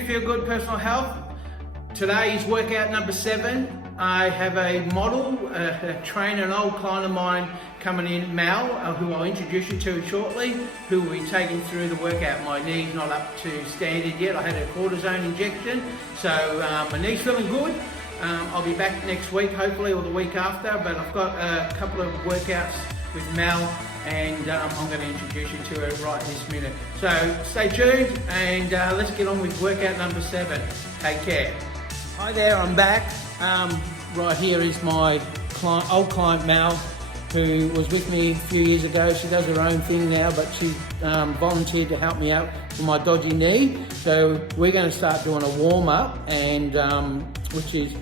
to Feel Good Personal Health. Today is workout number 7. I have a model, a trainer, an old client of mine coming in, Mal, who I'll introduce you to shortly, who will be taking through the workout. My knee's not up to standard yet. I had a cortisone injection, so my knee's feeling good. I'll be back next week, hopefully, or the week after, but I've got a couple of workouts with Mal, and I'm going to introduce you to her right this minute. So stay tuned, and let's get on with workout number 7. Take care. Hi there, I'm back. Right here is my old client Mal, who was with me a few years ago. She does her own thing now, but she volunteered to help me out for my dodgy knee. So we're going to start doing a warm-up, and which is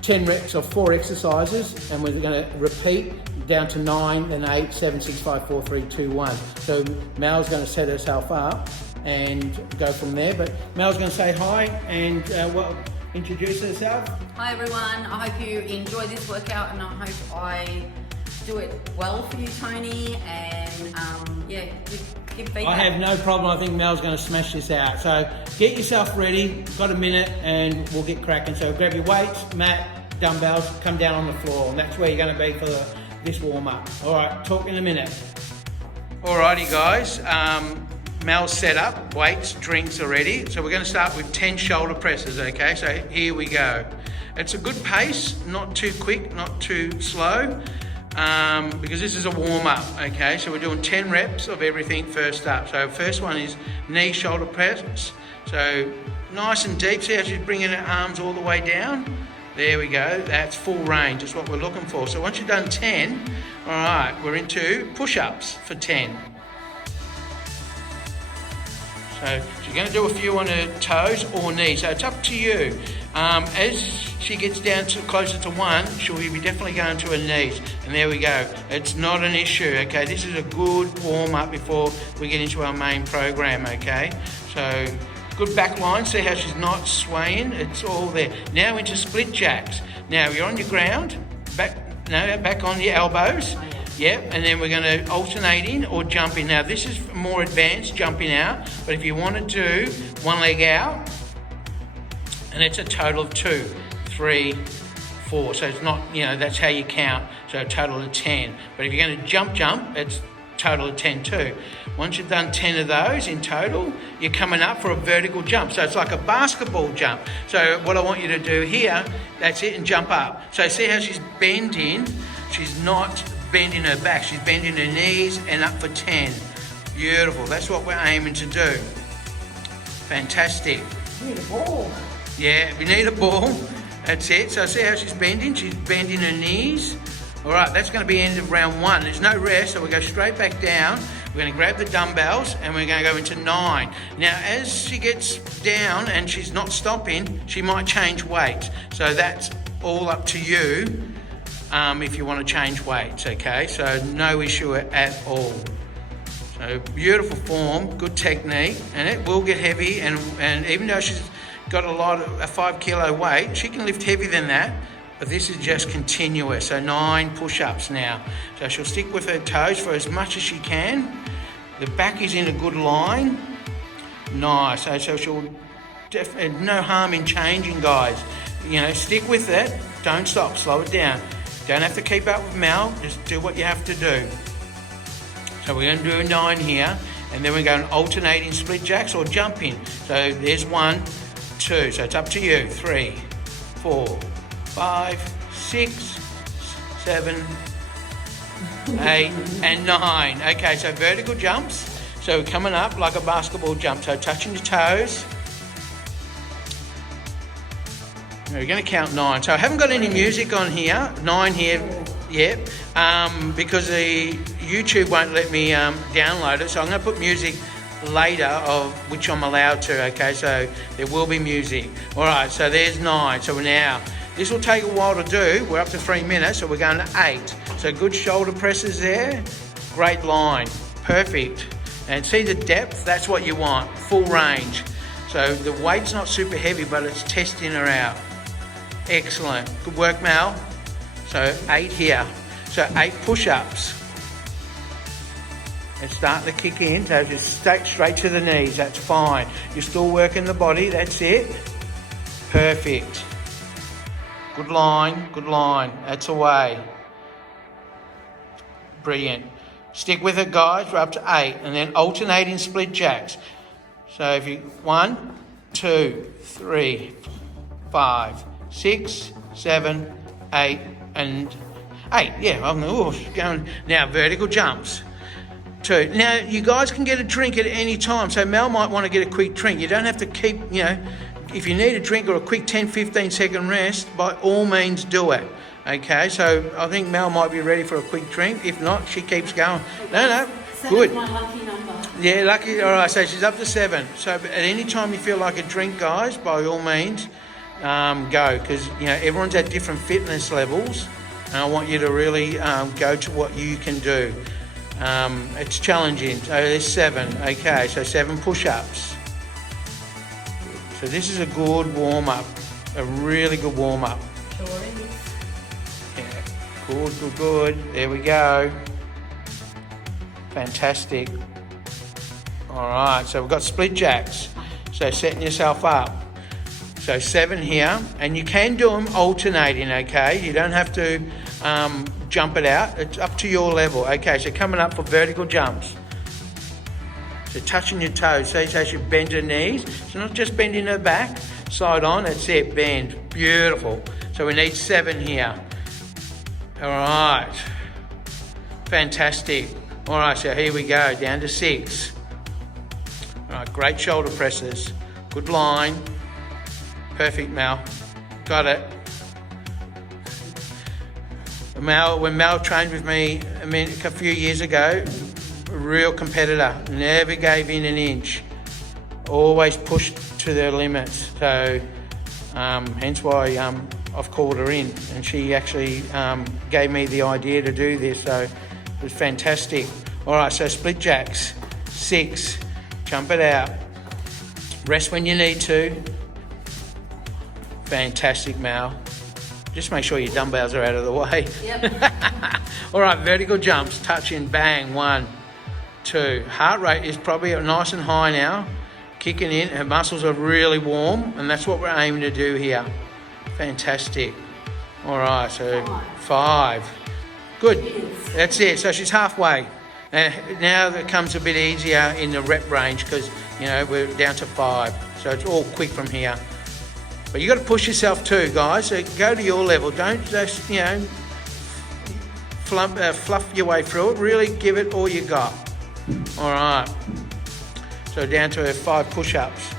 10 reps of 4 exercises, and we're going to repeat down to 9, then 8, 7, 6, 5, 4, 3, 2, 1. So Mal's going to set herself up and go from there. But Mal's going to say hi and introduce herself. Hi everyone, I hope you enjoy this workout, and I hope I do it well for you, Tony, and yeah, give feedback. I have no problem. I think Mel's going to smash this out. So get yourself ready, got a minute, and we'll get cracking. So grab your weights, mat, dumbbells, come down on the floor, and that's where you're going to be for this warm-up. All right, talk in a minute. Alrighty guys, Mel's set up, weights, drinks are ready. So we're going to start with 10 shoulder presses, okay? So here we go. It's a good pace, not too quick, not too slow, because this is a warm-up, okay? So we're doing 10 reps of everything first up. So first one is knee shoulder press. So nice and deep. See how she's bringing her arms all the way down? There we go. That's full range. That's what we're looking for. So once you've done 10, all right, we're into push-ups for 10. So she's going to do a few on her toes or knees. So it's up to you. As she gets down to closer to 1, she'll be definitely going to her knees. And there we go. It's not an issue, okay? This is a good warm-up before we get into our main program, okay? So good back line. See how she's not swaying? It's all there. Now into split jacks. Now you're on your ground. Back on your elbows. Yep, and then we're going to alternate in or jump in. Now this is more advanced, jumping out, but if you want to do one leg out, and it's a total of 2, 3, 4. So it's not, that's how you count. So a total of 10. But if you're going to jump, it's a total of 10 too. Once you've done 10 of those in total, you're coming up for a vertical jump. So it's like a basketball jump. So what I want you to do here, that's it, and jump up. So see how she's bending? She's not bending her back, she's bending her knees, and up for 10. Beautiful, that's what we're aiming to do. Fantastic. We need a ball. Yeah, we need a ball. That's it. So see how she's bending? She's bending her knees. All right, that's going to be end of round 1. There's no rest, so we go straight back down. We're going to grab the dumbbells, and we're going to go into 9. Now, as she gets down and she's not stopping, she might change weight. So that's all up to you. If you want to change weights, okay? So no issue at all. So beautiful form, good technique, and it will get heavy, and even though she's got a 5 kilo weight, she can lift heavier than that, but this is just continuous. So 9 push-ups now. So she'll stick with her toes for as much as she can. The back is in a good line. Nice. So she'll definitely, no harm in changing, guys. Stick with it. Don't stop. Slow it down. Don't have to keep up with Mel, just do what you have to do. So we're going to do a 9 here, and then we're going alternating split jacks or jumping. So there's 1, 2, so it's up to you. 3, 4, 5, 6, 7, 8, and 9. Okay, so vertical jumps. So we're coming up like a basketball jump, so touching your toes. We're going to count 9. So I haven't got any music on here, 9 here yet, because the YouTube won't let me download it. So I'm going to put music later, of which I'm allowed to, okay? So there will be music. All right, so there's 9. So now, this will take a while to do. We're up to 3 minutes, so we're going to 8. So good shoulder presses there. Great line. Perfect. And see the depth? That's what you want. Full range. So the weight's not super heavy, but it's testing her out. Excellent. Good work, Mel. So 8 here. So 8 push-ups. It's starting to kick in, so just straight to the knees. That's fine. You're still working the body. That's it. Perfect. Good line, good line. That's away. Brilliant. Stick with it, guys. We're up to 8, and then alternating split jacks. So if you 1, 2, 3, 5, 6, 7, 8, and 8. Yeah, I'm going now. Vertical jumps. 2. Now you guys can get a drink at any time. So Mel might want to get a quick drink. You don't have to keep, if you need a drink or a quick 10-15 second rest, by all means do it. Okay, so I think Mel might be ready for a quick drink. If not, she keeps going. No, good. My lucky number. Yeah, lucky. All right, so she's up to 7. So at any time you feel like a drink, guys, by all means, go, because everyone's at different fitness levels, and I want you to really go to what you can do. It's challenging. So there's 7. Okay, so 7 push-ups. So this is a good warm-up, a really good warm-up. Sure is. Yeah, good. There we go. Fantastic. All right, so we've got split jacks. So setting yourself up. So 7 here, and you can do them alternating, okay? You don't have to jump it out. It's up to your level. Okay, so coming up for vertical jumps. So touching your toes. So she bend her knees. So not just bending her back. Slide on. That's it. Bend. Beautiful. So we need 7 here. All right. Fantastic. All right, so here we go. Down to 6. All right, great shoulder presses. Good line. Perfect, Mel. Got it. When Mel trained with me, a few years ago, a real competitor, never gave in an inch, always pushed to their limits. So, hence why I've called her in, and she actually gave me the idea to do this. So it was fantastic. All right, so split jacks, 6, jump it out, rest when you need to. Fantastic, Mal. Just make sure your dumbbells are out of the way. Yep. All right, vertical jumps, touching, bang, 1, 2. Heart rate is probably nice and high now, kicking in. Her muscles are really warm, and that's what we're aiming to do here. Fantastic. All right, so 5. Good. That's it. So she's halfway. Now it comes a bit easier in the rep range because, we're down to 5. So it's all quick from here. But you got to push yourself too, guys. So go to your level. Don't just, fluff your way through it. Really give it all you got. All right. So down to 5 push-ups.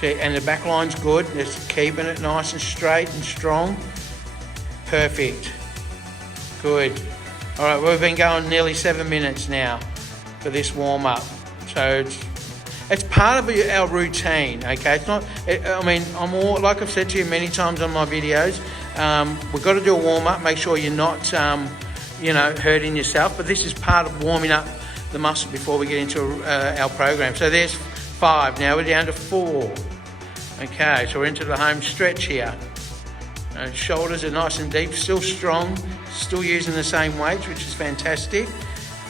See, and the back line's good. Just keeping it nice and straight and strong. Perfect. Good. All right, we've been going nearly 7 minutes now for this warm-up. So it's part of our routine, okay? It's not, I'm all, like I've said to you many times on my videos, we've got to do a warm-up, make sure you're not, hurting yourself, but this is part of warming up the muscle before we get into our program. So there's 5, now we're down to 4. Okay, so we're into the home stretch here. Shoulders are nice and deep, still strong, still using the same weights, which is fantastic.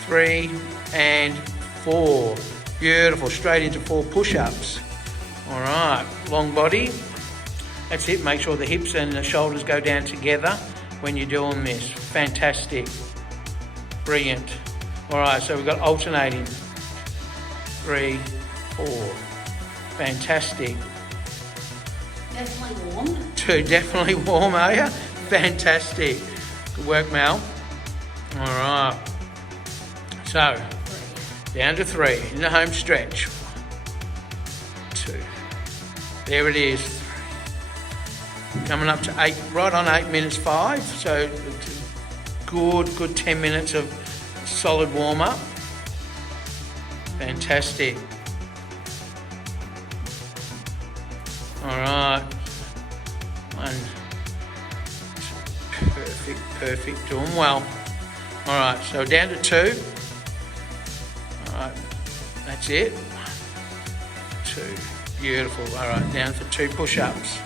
3 and 4. Beautiful, straight into 4 push-ups. All right, long body. That's it, make sure the hips and the shoulders go down together when you're doing this. Fantastic. Brilliant. All right, so we've got alternating. 3, 4. Fantastic. Definitely warm. 2, definitely warm, are you? Fantastic. Good work, Mel. All right. So, down to 3 in the home stretch. 2. There it is. 3. Coming up to 8, right on 8 minutes 5. So, good 10 minutes of solid warm up. Fantastic. All right. 1. Perfect. Doing well. All right. So down to 2. All right. That's it. 2. Beautiful. All right. Down for 2 push-ups.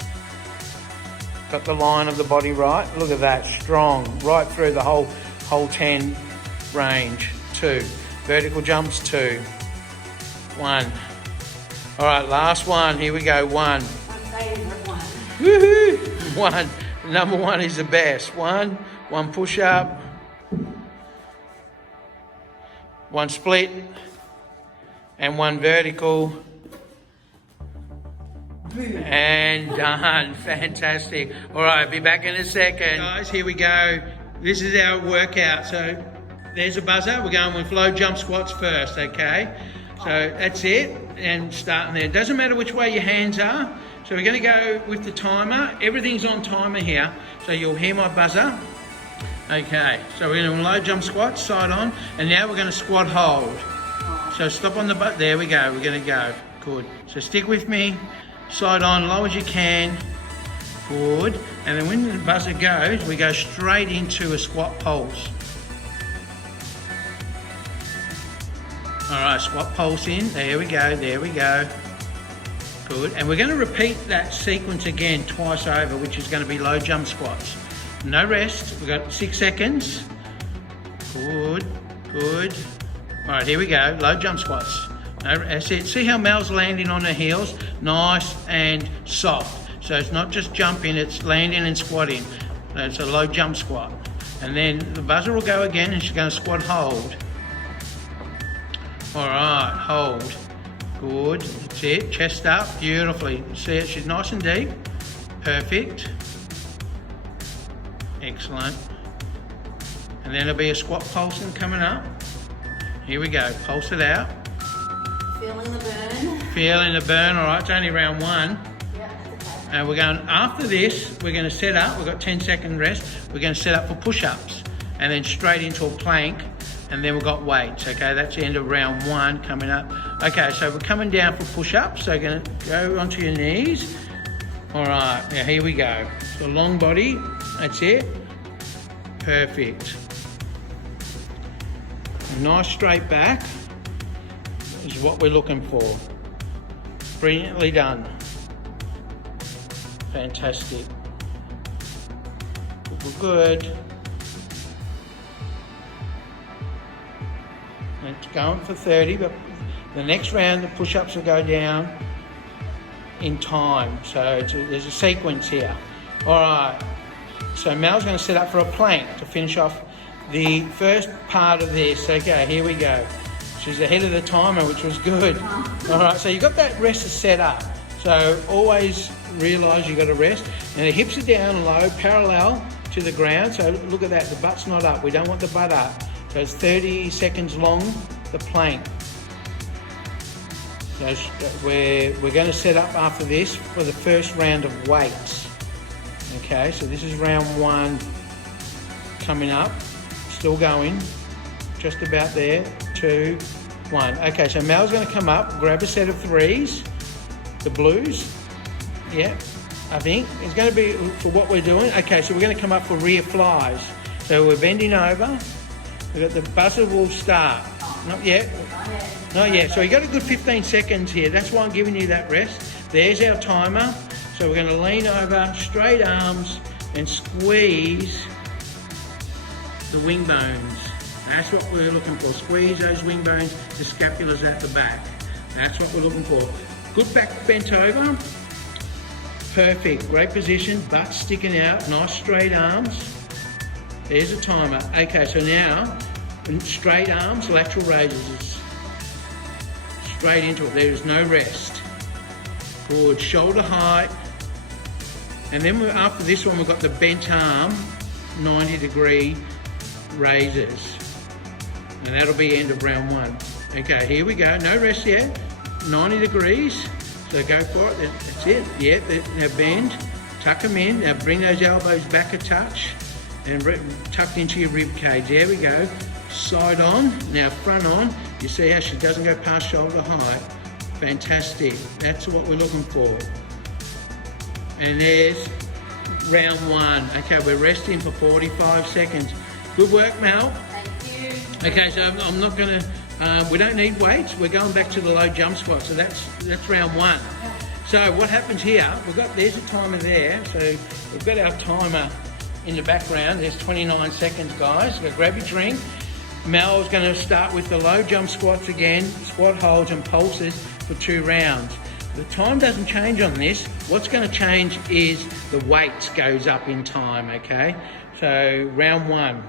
Got the line of the body right. Look at that. Strong. Right through the whole 10 range. 2. Vertical jumps, 2. 1. All right, last one. Here we go. 1. My favourite one. Woohoo! 1. Number 1 is the best. 1 push-up. 1 split. And 1 vertical. And done. Fantastic. All right, be back in a second. Guys, here we go. This is our workout. So there's a buzzer. We're going with low jump squats first, okay? So that's it. And starting there. It doesn't matter which way your hands are. So we're going to go with the timer. Everything's on timer here. So you'll hear my buzzer. Okay, so we're going to low jump squats, side on. And now we're going to squat hold. So stop on the butt. There we go. We're going to go. Good. So stick with me. Side on, low as you can. Good. And then when the buzzer goes, we go straight into a squat pulse. All right, squat pulse in. There we go. There we go. Good. And we're going to repeat that sequence again twice over, which is going to be low jump squats. No rest. We've got 6 seconds. Good. Good. All right, here we go. Low jump squats. That's it. See how Mel's landing on her heels? Nice and soft. So it's not just jumping, it's landing and squatting. So it's a low jump squat. And then the buzzer will go again and she's going to squat hold. All right, hold. Good. That's it. Chest up. Beautifully. See it? She's nice and deep. Perfect. Excellent. And then there'll be a squat pulsing coming up. Here we go. Pulse it out. Feeling the burn. Feeling the burn, all right, it's only round 1. Yeah, that's okay. And we're going, after this, we're going to set up, we've got 10-second rest, we're going to set up for push-ups, and then straight into a plank, and then we've got weights, okay? That's the end of round 1 coming up. Okay, so we're coming down for push-ups, so you're going to go onto your knees. All right, now here we go. So long body, that's it. Perfect. Nice straight back is what we're looking for. Brilliantly done. Fantastic. Good. It's going for 30, but the next round the push-ups will go down in time. So there's a sequence here. All right. So Mel's going to set up for a plank to finish off the first part of this. Okay, here we go. She's ahead of the timer, which was good. All right, so you got that rest set up. So always realise you got to rest. And the hips are down low, parallel to the ground. So look at that, the butt's not up. We don't want the butt up. So it's 30 seconds long, the plank. So we're going to set up after this for the first round of weights. Okay, so this is round 1 coming up. Still going, just about there. 2, 1. Okay, so Mel's going to come up, grab a set of 3s, the blues. Yeah, I think it's going to be for what we're doing. Okay, so we're going to come up for rear flies. So we're bending over. We've got the buzzer will start. Not yet. Not yet. So you got a good 15 seconds here. That's why I'm giving you that rest. There's our timer. So we're going to lean over, straight arms, and squeeze the wing bones. That's what we're looking for. Squeeze those wing bones, the scapula's at the back. That's what we're looking for. Good back bent over. Perfect. Great position. Butt sticking out. Nice straight arms. There's a timer. Okay, so now, straight arms, lateral raises. Straight into it. There is no rest. Good. Shoulder height. And then after this one, we've got the bent arm, 90-degree raises. And that'll be end of round 1. Okay, here we go. No rest yet. 90 degrees. So go for it. That's it. Yeah, now bend. Tuck them in. Now bring those elbows back a touch. And tucked into your rib cage. There we go. Side on. Now front on. You see how she doesn't go past shoulder height. Fantastic. That's what we're looking for. And there's round 1. Okay, we're resting for 45 seconds. Good work, Mel. Okay, so I'm not going to, we don't need weights. We're going back to the low jump squat. So that's round 1. So what happens here, there's a timer there. So we've got our timer in the background. There's 29 seconds, guys. So grab your drink. Mel's going to start with the low jump squats again, squat holds and pulses for 2 rounds. The time doesn't change on this. What's going to change is the weight goes up in time, okay? So round 1.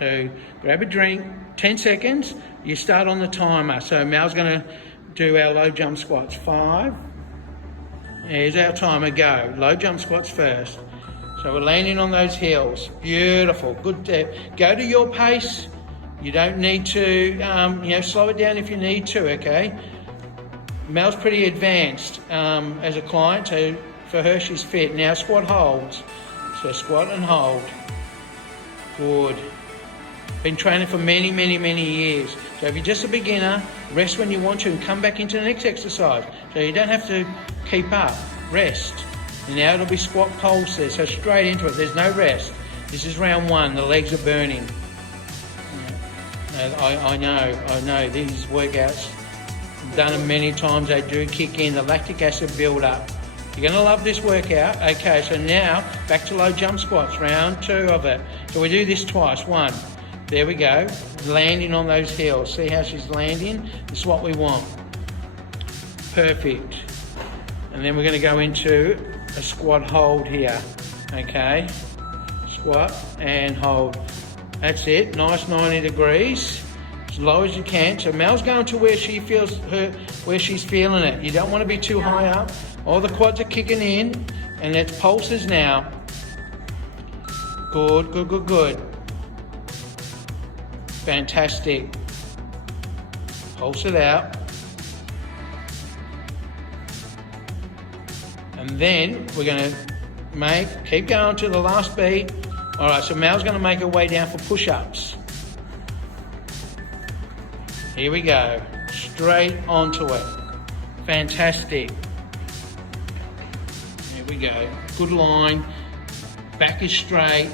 So grab a drink, 10 seconds, you start on the timer. So Mel's going to do our low jump squats. 5. Here's our timer, go. Low jump squats first. So we're landing on those heels. Beautiful, good. Go to your pace. You don't need to, slow it down if you need to, okay? Mel's pretty advanced as a client, so for her she's fit. Now squat holds. So squat and hold. Good. Been training for many, many, many years. So if you're just a beginner, rest when you want to and come back into the next exercise. So you don't have to keep up. Rest. And now it'll be squat pulses. So straight into it. There's no rest. This is round 1. The legs are burning. I know. These workouts, I've done them many times. They do kick in. The lactic acid build up. You're going to love this workout. Okay, so now back to low jump squats. Round 2 of it. So we do this twice. 1. There we go. Landing on those heels. See how she's landing? This is what we want. Perfect. And then we're going to go into a squat hold here. Okay. Squat and hold. That's it. Nice 90 degrees. As low as you can. So Mel's going to where she feels where she's feeling it. You don't want to be too high up. All the quads are kicking in. And that's pulses now. Good, good, good, good. Fantastic. Pulse it out. And then we're going to keep going to the last beat. All right, so Mel's going to make her way down for push-ups. Here we go. Straight onto it. Fantastic. Here we go. Good line. Back is straight.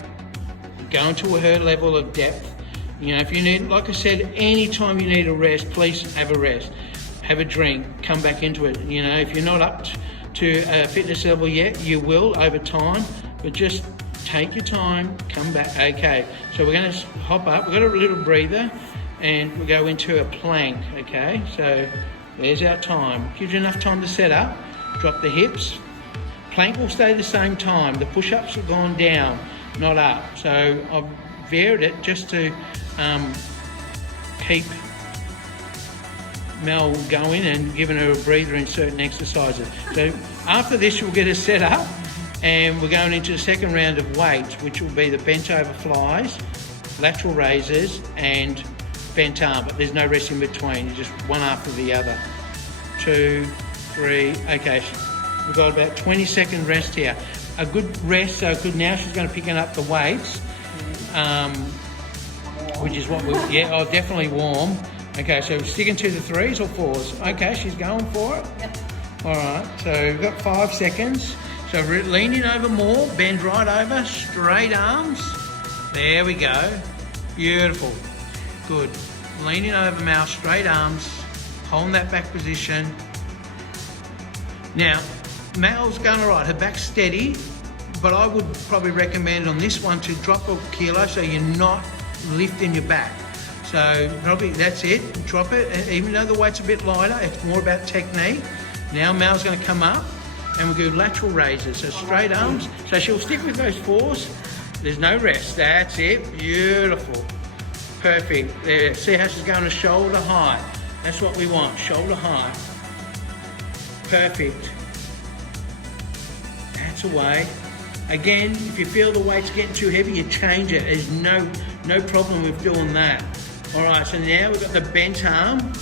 Going to her level of depth. You know, if you need, like I said, anytime you need a rest, please have a rest. Have a drink, come back into it. You know, if you're not up to a fitness level yet, you will over time, but just take your time, come back. Okay, so we're going to hop up. We've got a little breather and we'll go into a plank, okay? So there's our time. Gives you enough time to set up, drop the hips. Plank will stay the same time. The push-ups have gone down, not up. So I've varied it just to keep Mel going and giving her a breather in certain exercises. So after this, we'll get her set up and we're going into the second round of weights, which will be the bent over flies, lateral raises and bent arm, but there's no rest in between. You're just one after the other. 2, 3, okay. We've got about 20-second rest here. A good rest, so good. Now she's going to pick up the weights, which is what definitely warm. Okay, so sticking to the 3s or 4s. Okay, she's going for it. Yep. All right, so we've got 5 seconds. So leaning over more, bend right over, straight arms. There we go. Beautiful. Good. Leaning over, Mel, straight arms, holding that back position. Now, Mel's going all right, her back's steady, but I would probably recommend on this one to drop a kilo so you're not lifting your back. So probably that's it, drop it. And even though the weight's a bit lighter, it's more about technique. Now Mel's going to come up and we'll do lateral raises, so straight arms. So she'll stick with those 4s. There's no rest, that's it, beautiful. Perfect, there, see how she's going to shoulder height. That's what we want, shoulder height. Perfect. That's away. Again, if you feel the weight's getting too heavy, you change it. There's no problem with doing that. All right, so now we've got the bent arm.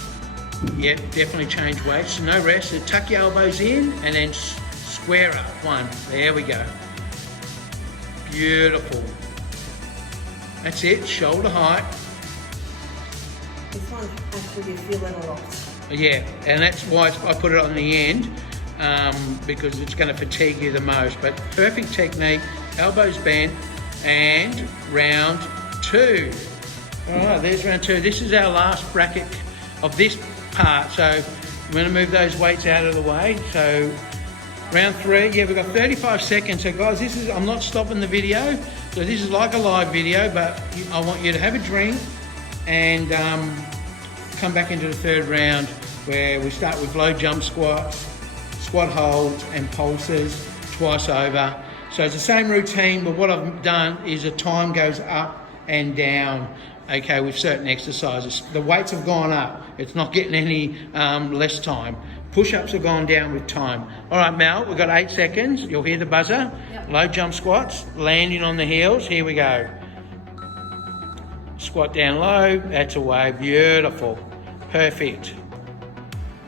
Yep, definitely change weights. So no rest. So tuck your elbows in and then square up. 1. There we go. Beautiful. That's it. Shoulder height. This one actually you feel it a lot. Yeah, and that's why I put it on the end. Because it's going to fatigue you the most. But perfect technique, elbows bent, and round 2. All right, there's round 2. This is our last bracket of this part. So I'm going to move those weights out of the way. So round 3, yeah, we've got 35 seconds. So guys, I'm not stopping the video. So this is like a live video, but I want you to have a drink and come back into the third round where we start with low jump squats, squat holds and pulses twice over. So it's the same routine, but what I've done is the time goes up and down, okay, with certain exercises. The weights have gone up. It's not getting any less time. Push-ups have gone down with time. All right, Mel, we've got 8 seconds. You'll hear the buzzer. Yep. Low jump squats, landing on the heels. Here we go. Squat down low. That's away. Beautiful. Perfect.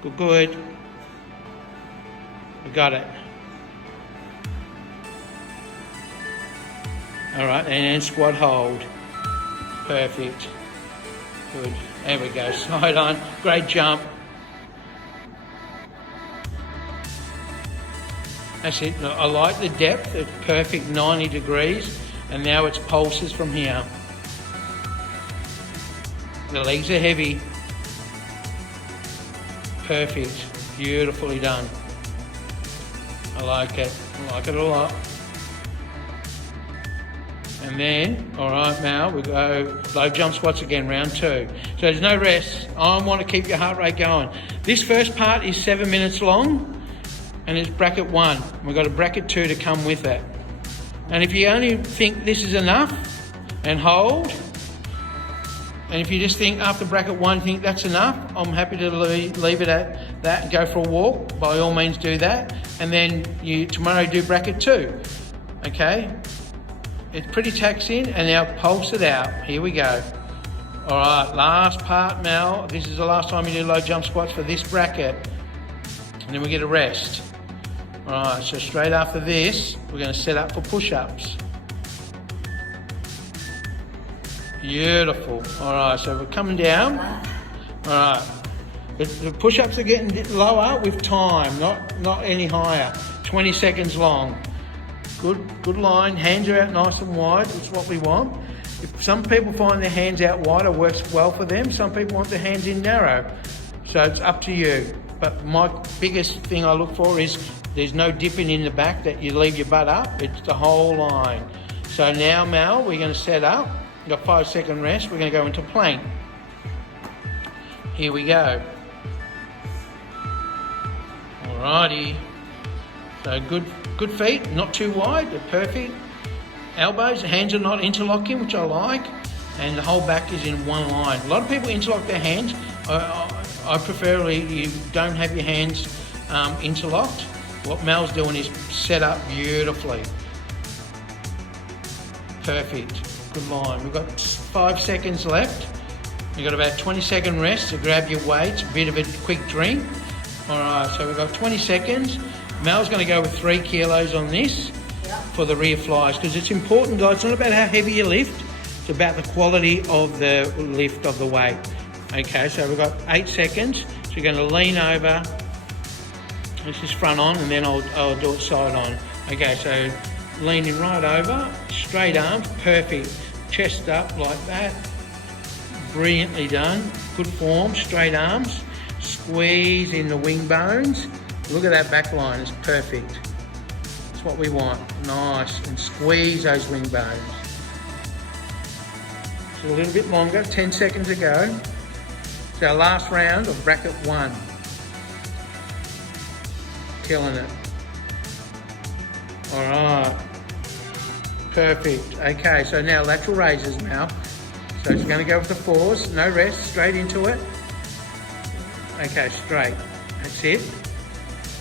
Good, good. We got it. All right, and then squat hold. Perfect. Good. There we go. Side on. Great jump. That's it. I like the depth. It's perfect 90 degrees. And now it's pulses from here. The legs are heavy. Perfect. Beautifully done. I like it. I like it a lot. And then, all right, now we go low jump squats again, round 2. So there's no rest. I want to keep your heart rate going. This first part is 7 minutes long, and it's bracket 1. We've got a bracket 2 to come with it. And if you only think this is enough, and hold, and if you just think after bracket 1, think that's enough, I'm happy to leave it at that and go for a walk. By all means do that. And then you tomorrow do bracket 2, okay? It's pretty taxing, and now pulse it out. Here we go. All right, last part, Mel. This is the last time you do low jump squats for this bracket. And then we get a rest. All right, so straight after this, we're going to set up for push-ups. Beautiful. All right, so we're coming down. All right. The push-ups are getting lower with time, not any higher. 20 seconds long. Good line. Hands are out nice and wide. It's what we want. If some people find their hands out wider works well for them. Some people want their hands in narrow. So it's up to you. But my biggest thing I look for is there's no dipping in the back, that you leave your butt up. It's the whole line. So now, Mel, we're going to set up. We've got 5-second rest. We're going to go into plank. Here we go. Alrighty. So good feet, not too wide, they're perfect. Elbows, hands are not interlocking, which I like. And the whole back is in one line. A lot of people interlock their hands. I prefer you don't have your hands interlocked. What Mel's doing is set up beautifully. Perfect, good line. We've got 5 seconds left. You've got about 20-second rest to grab your weights, a bit of a quick drink. All right, so we've got 20 seconds. Mel's going to go with 3 kilos on this for the rear flies, because it's important, guys. It's not about how heavy you lift. It's about the quality of the lift of the weight. Okay, so we've got 8 seconds. So you're going to lean over. This is front on, and then I'll do it side on. Okay, so leaning right over, straight arms, perfect. Chest up like that. Brilliantly done. Good form, straight arms. Squeeze in the wing bones. Look at that back line, it's perfect. It's what we want, nice, and squeeze those wing bones. So a little bit longer, 10 seconds to go. It's our last round of bracket 1. Killing it. All right, perfect. Okay, so now lateral raises now. So it's gonna go with the 4s, no rest, straight into it. Okay, straight, that's it.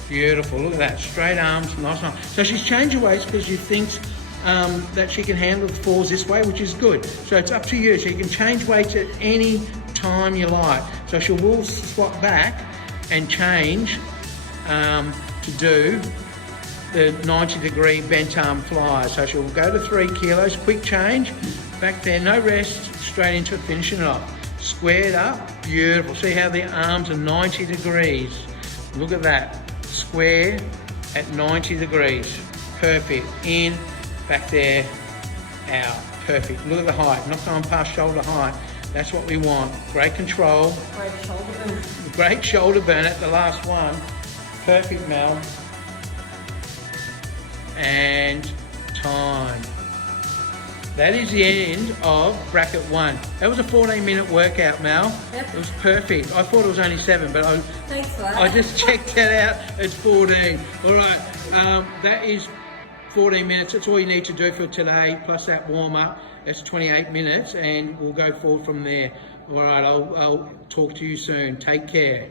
Beautiful, look at that, straight arms, nice arms. So she's changed her weights because she thinks that she can handle the 4s this way, which is good. So it's up to you, so you can change weights at any time you like. So she will swap back and change to do the 90-degree bent arm fly. So she'll go to 3 kilos, quick change, back there, no rest, straight into it, finishing it off. Squared up, beautiful. See how the arms are 90 degrees. Look at that. Square at 90 degrees. Perfect. In, back there, out. Perfect. Look at the height. Not going past shoulder height. That's what we want. Great control. Great shoulder burn. Great shoulder burn at the last one. Perfect, Mel. And time. that is the end of bracket 1. That was a 14-minute workout, Mel. Yep. It was perfect. I thought it was only 7, but Thanks for that. I just checked that out. It's 14. All right, that is 14 minutes. That's all you need to do for today, plus that warm-up. That's 28 minutes, and we'll go forward from there. All right, I'll talk to you soon. Take care.